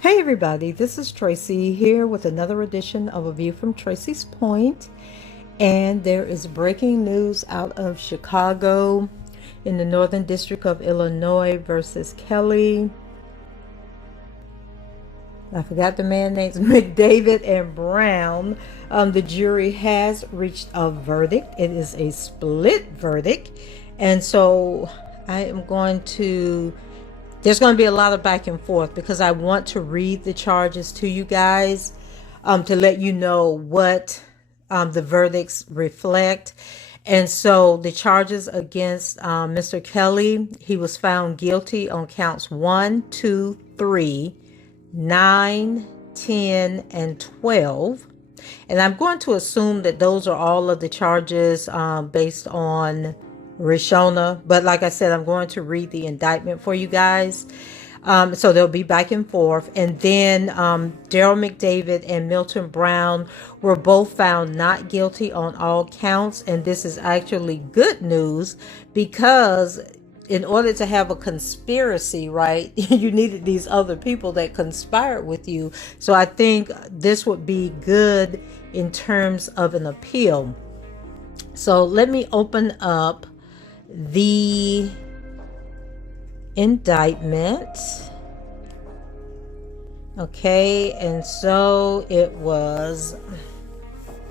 Hey everybody, this is Tracy here with another edition of A View from Tracy's Point. And there is breaking news out of Chicago in the Northern District of Illinois versus Kelly. I forgot the man names McDavid and Brown. The jury has reached a verdict. It is a split verdict. And so I am going to there's going to be a lot of back and forth because I want to read the charges to you guys to let you know what the verdicts reflect. And so the charges against Mr. Kelly, he was found guilty on counts 1, 2, 3, 9, 10, and 12. And I'm going to assume that those are all of the charges based on Rishona, but like I said, I'm going to read the indictment for you guys. So they'll be back and forth. And then Daryl McDavid and Milton Brown were both found not guilty on all counts. And this is actually good news because in order to have a conspiracy, right, you needed these other people that conspired with you. So I think this would be good in terms of an appeal. So let me open up the indictment. Okay, and so it was,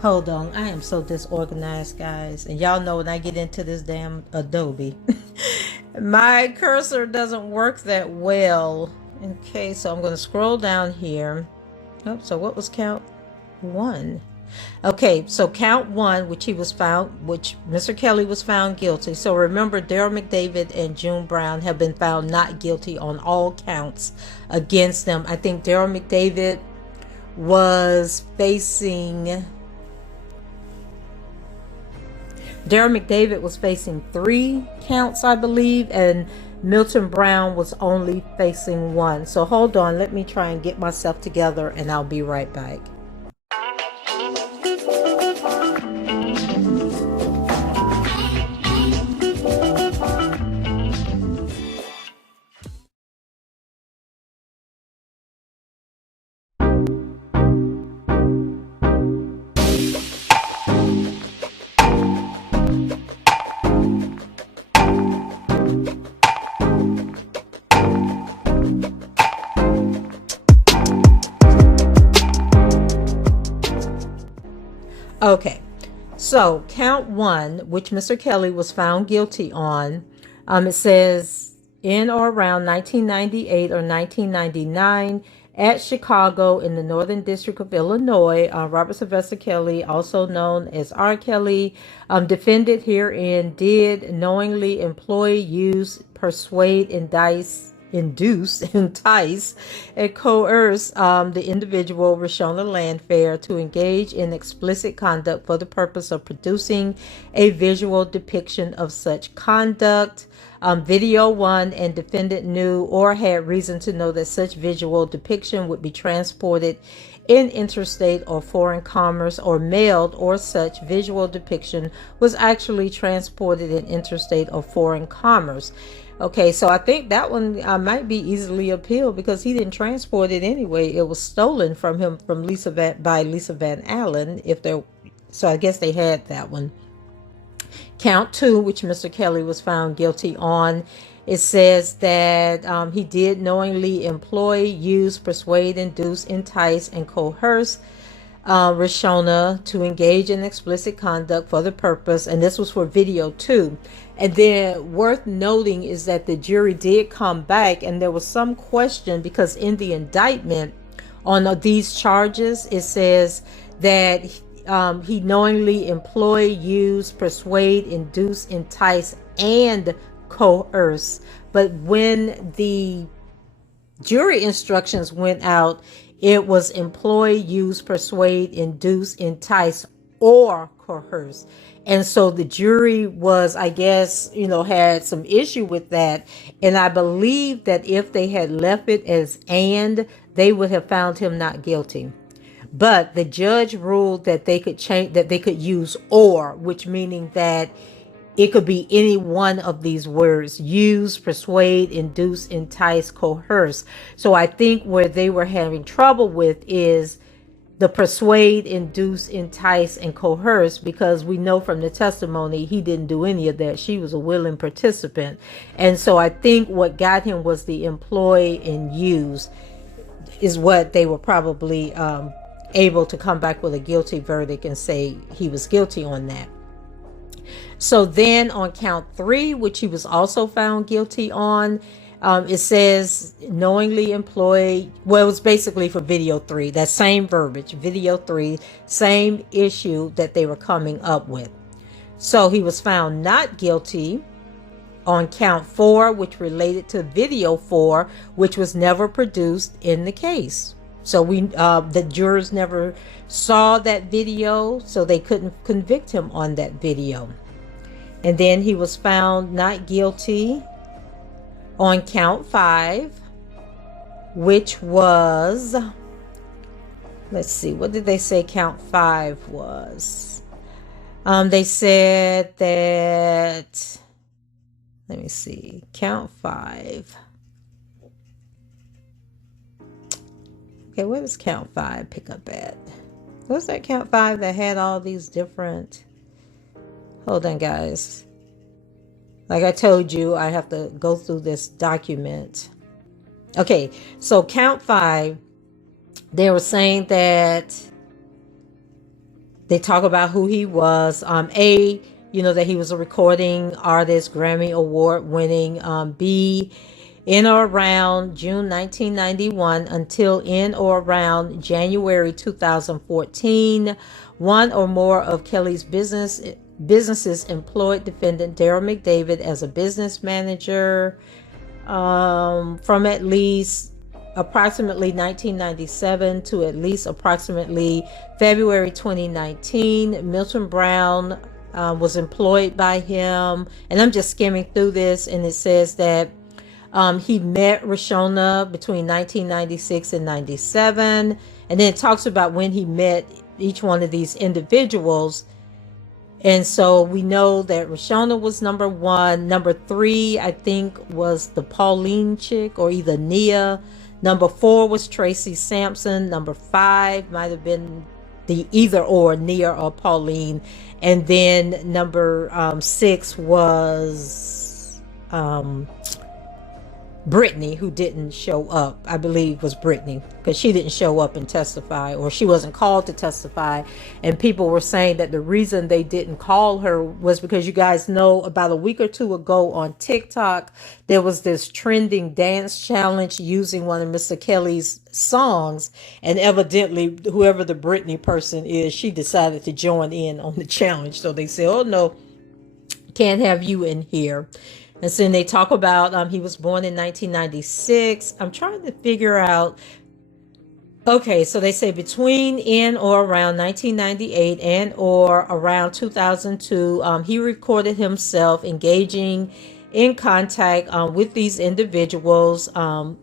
hold on, I am so disorganized, guys, and y'all know when I get into this damn Adobe my cursor doesn't work that well. Okay, so I'm going to scroll down here. Oh, so what was count 1? Okay, so count 1, which Mr. Kelly was found guilty. So remember, Daryl McDavid and June Brown have been found not guilty on all counts against them. I think Daryl McDavid was facing 3 counts, I believe, and Milton Brown was only facing 1. So hold on, let me try and get myself together and I'll be right back. Okay, so count 1, which Mr. Kelly was found guilty on, it says in or around 1998 or 1999 at Chicago in the Northern District of Illinois, Robert Sylvester Kelly, also known as R. Kelly, defended herein did knowingly employ, use, persuade, induce, entice, and coerce the individual Rishona Landfair to engage in explicit conduct for the purpose of producing a visual depiction of such conduct. Video 1, and defendant knew or had reason to know that such visual depiction would be transported in interstate or foreign commerce or mailed, or such visual depiction was actually transported in interstate or foreign commerce. Okay, so I think that one might be easily appealed because he didn't transport it anyway. It was stolen from him by Lisa Van Allen. So I guess they had that one. Count 2, which Mr. Kelly was found guilty on, it says that he did knowingly employ, use, persuade, induce, entice, and coerce Rishona to engage in explicit conduct for the purpose, and this was for video 2. And then worth noting is that the jury did come back, and there was some question because in the indictment on these charges it says that he knowingly employ, use, persuade, induce, entice, and coerce. But when the jury instructions went out, it was employ, use, persuade, induce, entice, or coerce. And so the jury was, I guess, had some issue with that. And I believe that if they had left it as and, they would have found him not guilty. But the judge ruled that they could use or, which meaning that it could be any one of these words: use, persuade, induce, entice, coerce. So I think where they were having trouble with is the persuade, induce, entice, and coerce, because we know from the testimony he didn't do any of that. She was a willing participant. And so I think what got him was the employ and use is what they were probably able to come back with a guilty verdict and say he was guilty on that. So then on count 3, which he was also found guilty on, it says knowingly employed. Well, it was basically for video 3, that same verbiage, video 3, same issue that they were coming up with. So he was found not guilty on count 4, which related to video 4, which was never produced in the case. So the jurors never saw that video, so they couldn't convict him on that video. And then he was found not guilty on count 5, which was, let's see, what did they say count 5 was? They said that, let me see, count 5. Okay, where does count 5 pick up at? What's that count 5 that had all these different... Hold on, guys. Like I told you, I have to go through this document. Okay, so count 5, they were saying that they talk about who he was. A, that he was a recording artist, Grammy Award winning. B, in or around June 1991 until in or around January 2014, one or more of Kelly's businesses employed defendant Daryl McDavid as a business manager from at least approximately 1997 to at least approximately February 2019. Milton Brown was employed by him. And I'm just skimming through this, and it says that he met Rashona between 1996 and 97. And then it talks about when he met each one of these individuals. And so we know that Rashona was number 1. Number 3, I think, was the Pauline chick, or either Nia. Number 4 was Tracy Sampson. Number 5 might have been the either or Nia or Pauline. And then number 6 was Brittany, who didn't show up. I believe was Brittany, because she didn't show up and testify, or she wasn't called to testify. And people were saying that the reason they didn't call her was because, you guys know, about a week or two ago on TikTok, there was this trending dance challenge using one of Mr. Kelly's songs, and evidently whoever the Brittany person is, she decided to join in on the challenge. So they said, oh no, can't have you in here. And so then they talk about he was born in 1996. I'm trying to figure out. Okay, so they say between in or around 1998 and or around 2002, he recorded himself engaging in contact with these individuals,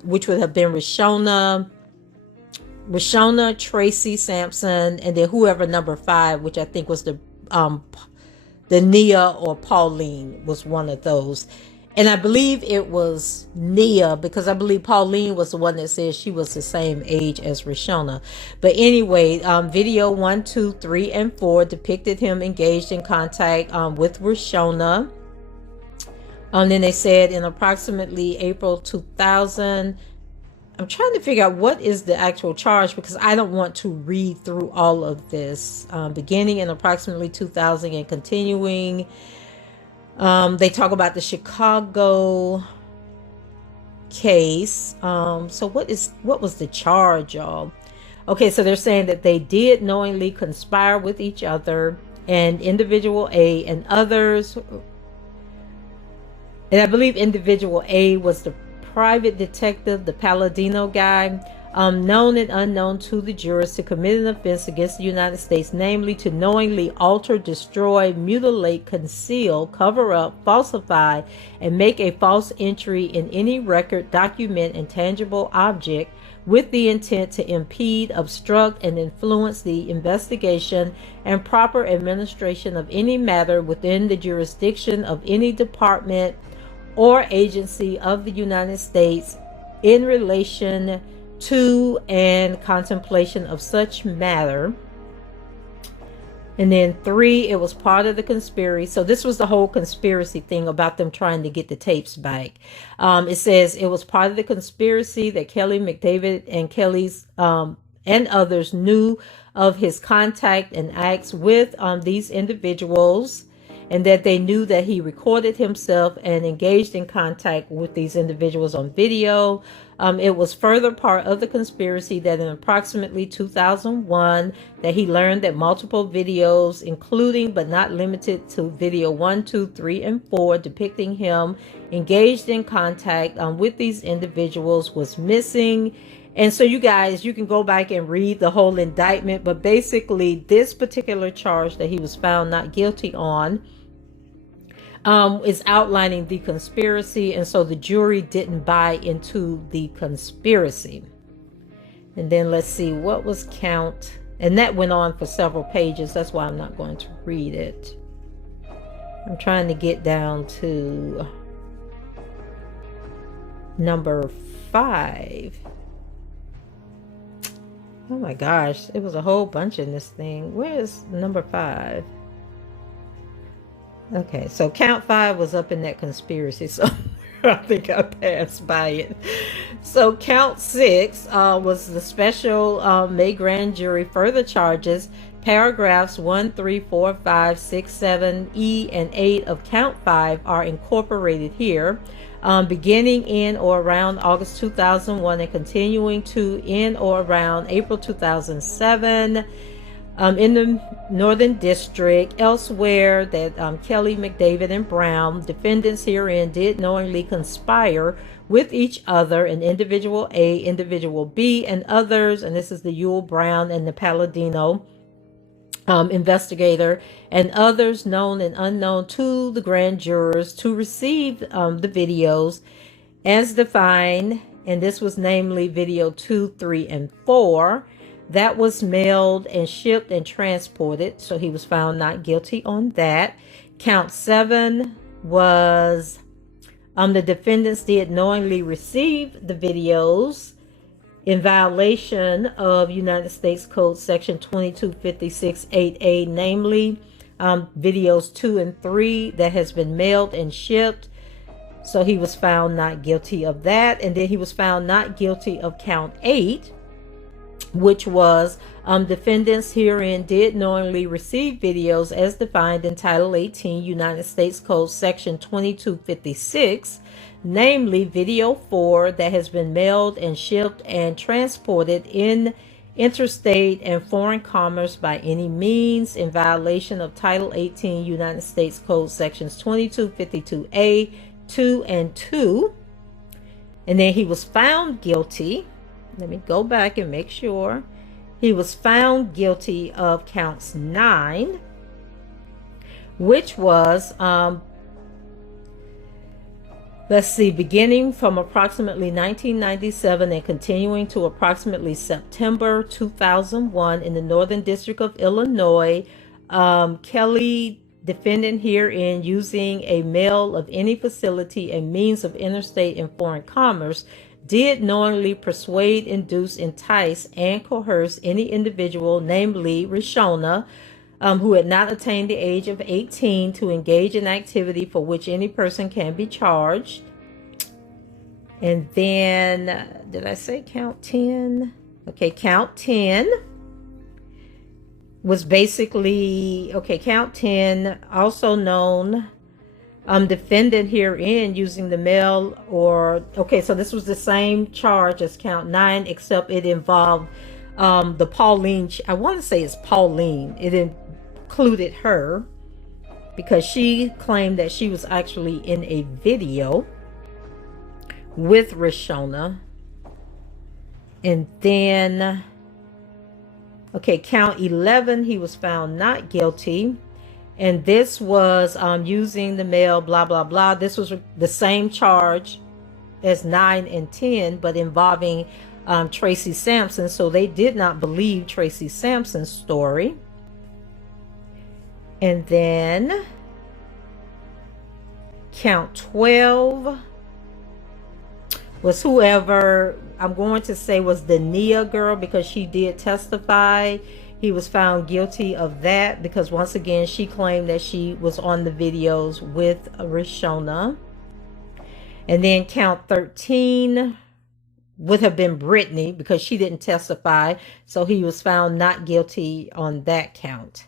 which would have been Rashona, Tracy Sampson, and then whoever number 5, which I think was the Nia or Pauline, was one of those. And I believe it was Nia, because I believe Pauline was the one that said she was the same age as Rashona. But anyway, video 1, 2, 3, and 4 depicted him engaged in contact with Rashona. Then they said in approximately April 2000. I'm trying to figure out what is the actual charge, because I don't want to read through all of this. Beginning in approximately 2000 and continuing. They talk about the Chicago case. So what was the charge, y'all? Okay, so they're saying that they did knowingly conspire with each other and individual A and others. And I believe individual A was the private detective, the Palladino guy, known and unknown to the jurors, to commit an offense against the United States, namely to knowingly alter, destroy, mutilate, conceal, cover up, falsify, and make a false entry in any record, document, and tangible object with the intent to impede, obstruct, and influence the investigation and proper administration of any matter within the jurisdiction of any department or agency of the United States in relation to and contemplation of such matter. And then 3, it was part of the conspiracy. So this was the whole conspiracy thing about them trying to get the tapes back. It says it was part of the conspiracy that Kelly McDavid and Kelly's and others knew of his contact and acts with these individuals, and that they knew that he recorded himself and engaged in contact with these individuals on video. It was further part of the conspiracy that in approximately 2001 that he learned that multiple videos, including but not limited to video 1, 2, 3, and 4 depicting him engaged in contact with these individuals, was missing. And so you guys, you can go back and read the whole indictment, but basically this particular charge that he was found not guilty on is outlining the conspiracy, and so the jury didn't buy into the conspiracy. And then let's see, what was count, and that went on for several pages, that's why I'm not going to read it. I'm trying to get down to number 5. Oh my gosh, it was a whole bunch in this thing. Where is number 5? Okay, so count 5 was up in that conspiracy, so I think I passed by it. So count 6 was the special May grand jury further charges. Paragraphs 1, 3, 4, 5, 6, 7, E, and 8 of count 5 are incorporated here. Beginning in or around August 2001 and continuing to in or around April 2007. In the Northern District, elsewhere, that Kelly, McDavid, and Brown, defendants herein, did knowingly conspire with each other, and individual A, individual B, and others, and this is the Yule Brown and the Palladino investigator, and others known and unknown to the grand jurors, to receive the videos as defined, and this was namely video 2, 3, and 4. That was mailed and shipped and transported, so he was found not guilty on that. Count 7 was the defendants did knowingly receive the videos in violation of United States Code Section 2256-8A, namely videos 2 and 3 that has been mailed and shipped. So he was found not guilty of that. And then he was found not guilty of count 8, which was defendants herein did knowingly receive videos as defined in Title 18 United States Code Section 2256, namely video 4 that has been mailed and shipped and transported in interstate and foreign commerce by any means in violation of Title 18 United States Code Sections 2252A, 2 and 2. And then he was found guilty. Let me go back and make sure. He was found guilty of counts 9, which was, let's see, beginning from approximately 1997 and continuing to approximately September 2001 in the Northern District of Illinois. Kelly, defendant herein, using a mail of any facility and means of interstate and foreign commerce, did knowingly persuade, induce, entice, and coerce any individual, namely Rishona, who had not attained the age of 18, to engage in activity for which any person can be charged. And then, did I say count 10? Okay, count 10 was basically, okay, count 10, also known defendant herein using the mail or, okay, so this was the same charge as count 9, except it involved the Pauline, I want to say it's Pauline. It included her because she claimed that she was actually in a video with Rishona. And then, okay, count 11, he was found not guilty. And this was using the mail, blah, blah, blah. This was the same charge as 9 and 10, but involving Tracy Sampson. So they did not believe Tracy Sampson's story. And then count 12 was whoever I'm going to say was the Nia girl, because she did testify. He was found guilty of that because once again she claimed that she was on the videos with Rishona. And then count 13 would have been Brittany because she didn't testify, so he was found not guilty on that count.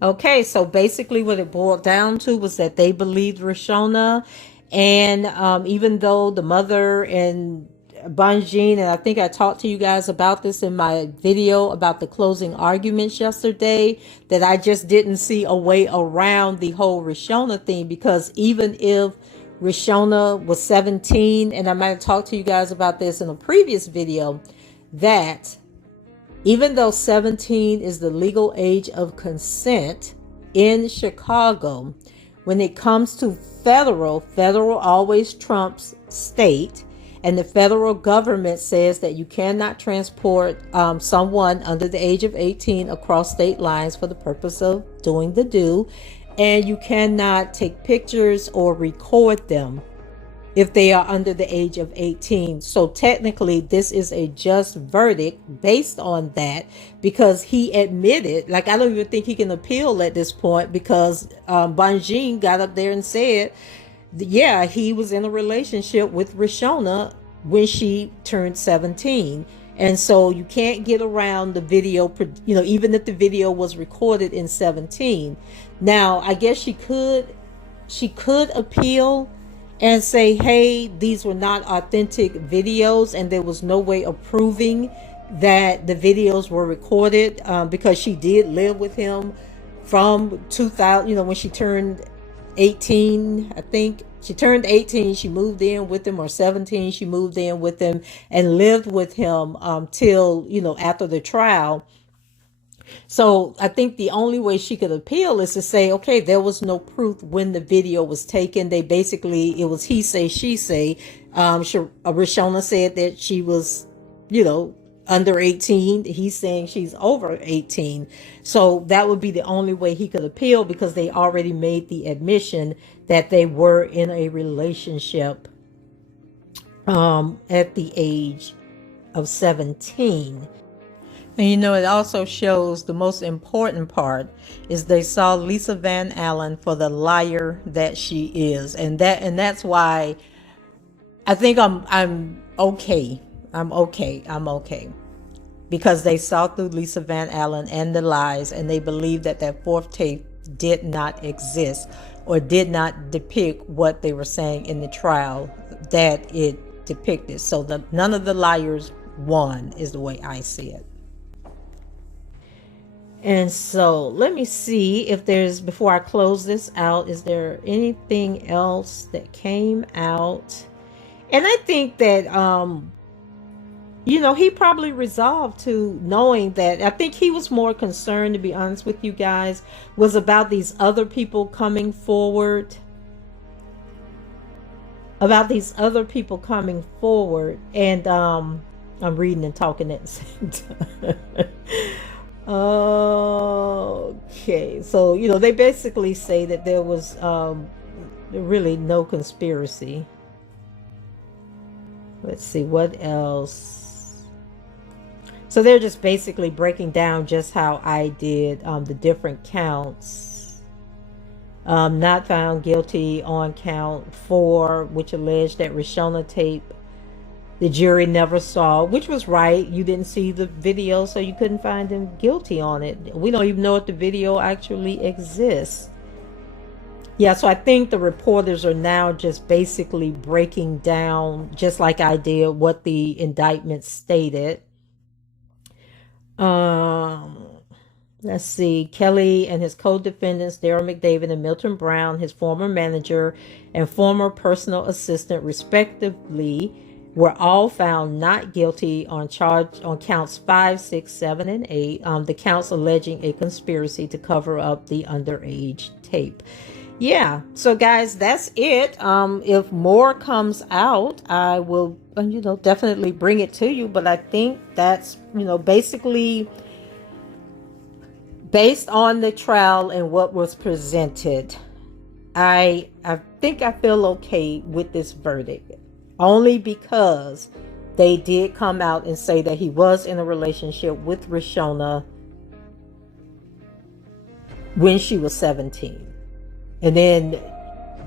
Okay, so basically what it boiled down to was that they believed Rishona. And even though the mother and Bonjean, and I think I talked to you guys about this in my video about the closing arguments yesterday, that I just didn't see a way around the whole Rishona thing, because even if Rishona was 17, and I might have talked to you guys about this in a previous video, that even though 17 is the legal age of consent in Chicago, when it comes to federal always trumps state, and the federal government says that you cannot transport someone under the age of 18 across state lines for the purpose of doing the do, and you cannot take pictures or record them if they are under the age of 18. So technically this is a just verdict based on that, because he admitted, like, I don't even think he can appeal at this point, because Bonjean got up there and said, yeah, he was in a relationship with Rishona when she turned 17. And so you can't get around the video, even if the video was recorded in 17. Now, I guess she could appeal and say, hey, these were not authentic videos, and there was no way of proving that the videos were recorded, because she did live with him from 2000, when she turned 18, I think. She turned 18, she moved in with him, or 17, she moved in with him and lived with him till, after the trial. So I think the only way she could appeal is to say, okay, there was no proof when the video was taken. It was he say, she say. Rishona said that she was, under 18. He's saying she's over 18. So that would be the only way he could appeal, because they already made the admission that they were in a relationship at the age of 17. And it also shows the most important part is they saw Lisa Van Allen for the liar that she is. And that's why I think I'm okay. I'm okay. Because they saw through Lisa Van Allen and the lies, and they believe that fourth tape did not exist or did not depict what they were saying in the trial that it depicted. So none of the liars won, is the way I see it. And so let me see if before I close this out, is there anything else that came out? And I think that, he probably resolved to knowing that. I think he was more concerned, to be honest with you guys, was about these other people coming forward. And I'm reading and talking at the same time. Okay, so they basically say that there was really no conspiracy. Let's see what else. So they're just basically breaking down just how I did the different counts. Not found guilty on count 4, which alleged that Rishona tape the jury never saw, which was right. You didn't see the video, so you couldn't find him guilty on it. We don't even know if the video actually exists. Yeah, so I think the reporters are now just basically breaking down, just like I did, what the indictment stated. Let's see. Kelly and his co-defendants, Daryl McDavid and Milton Brown, his former manager and former personal assistant, respectively, were all found not guilty on counts 5, 6, 7, and 8. The counts alleging a conspiracy to cover up the underage tape. Yeah, so guys, that's it. If more comes out, I will, definitely bring it to you. But I think that's, basically based on the trial and what was presented. I think I feel okay with this verdict, only because they did come out and say that he was in a relationship with Rishona when she was 17. And then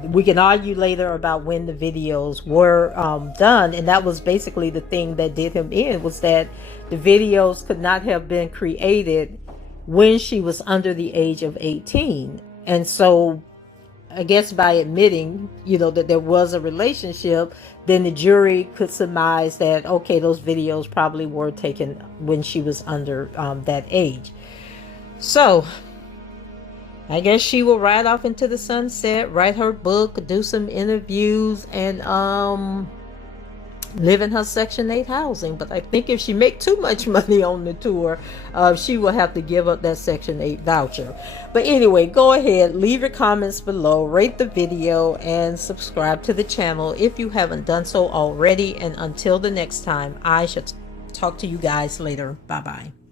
we can argue later about when the videos were done. And that was basically the thing that did him in, was that the videos could not have been created when she was under the age of 18. And so I guess by admitting, that there was a relationship, then the jury could surmise that, okay, those videos probably were taken when she was under that age. So I guess she will ride off into the sunset, write her book, do some interviews, and live in her Section 8 housing. But I think if she make too much money on the tour, she will have to give up that Section 8 voucher. But anyway, go ahead, leave your comments below, rate the video, and subscribe to the channel if you haven't done so already. And until the next time, I shall talk to you guys later. Bye-bye.